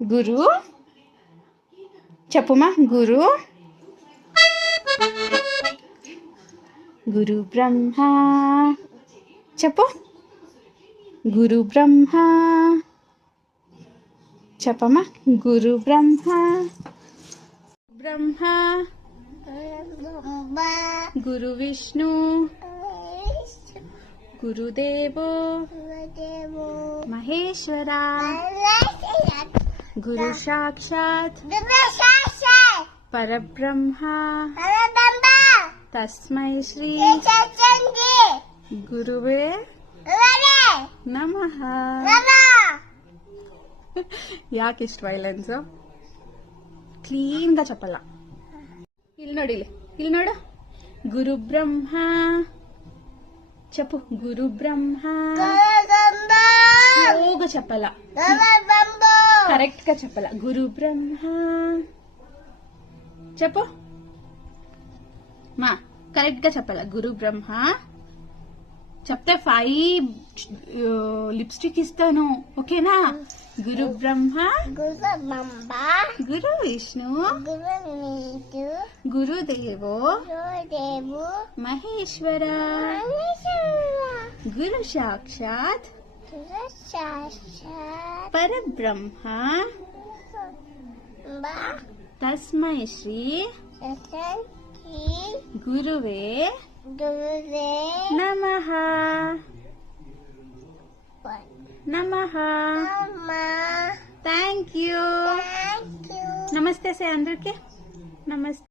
గురు చెప్పుమా. గురు గురు బ్రహ్మ చెప్పు. గురు బ్రహ్మ చెప్పమ్మా. గురు బ్రహ్మ బ్రహ్మ గురు విష్ణు గురుదేవో మహేశ్వర గురు సాక్షాత్ పరబ్రహ్మ తస్మై శ్రీ గురువే నమః. ಯಾಕೆ ಇಷ್ಟು ವೈಲೆನ್ಸ್? ಕ್ಲೀನ್గా చెప్పాల. ಇಲ್ಲಿ ನೋಡು. ಗುರು ಬ್ರಹ್ಮ చెప్పు. గురు బ్రహ్మ స్లోగా చెప్పాల. కరెక్ట్ గా చెప్పాల. గురు బ్రహ్మ చెప్పు మా. కరెక్ట్ గా చెప్పాల. గురు బ్రహ్మ చెప్తే 5 లిప్స్టిక్ ఇస్తాను, ఓకేనా? గురు బ్రహ్మ గురు విష్ణు గురుదేవో మహేశ్వర గురు సాక్షాత్ పరబ్రహ్మ తస్మై శ్రీ గురువే నమః. నమః. Thank you. నమస్తే సే అందరికి. నమస్తే.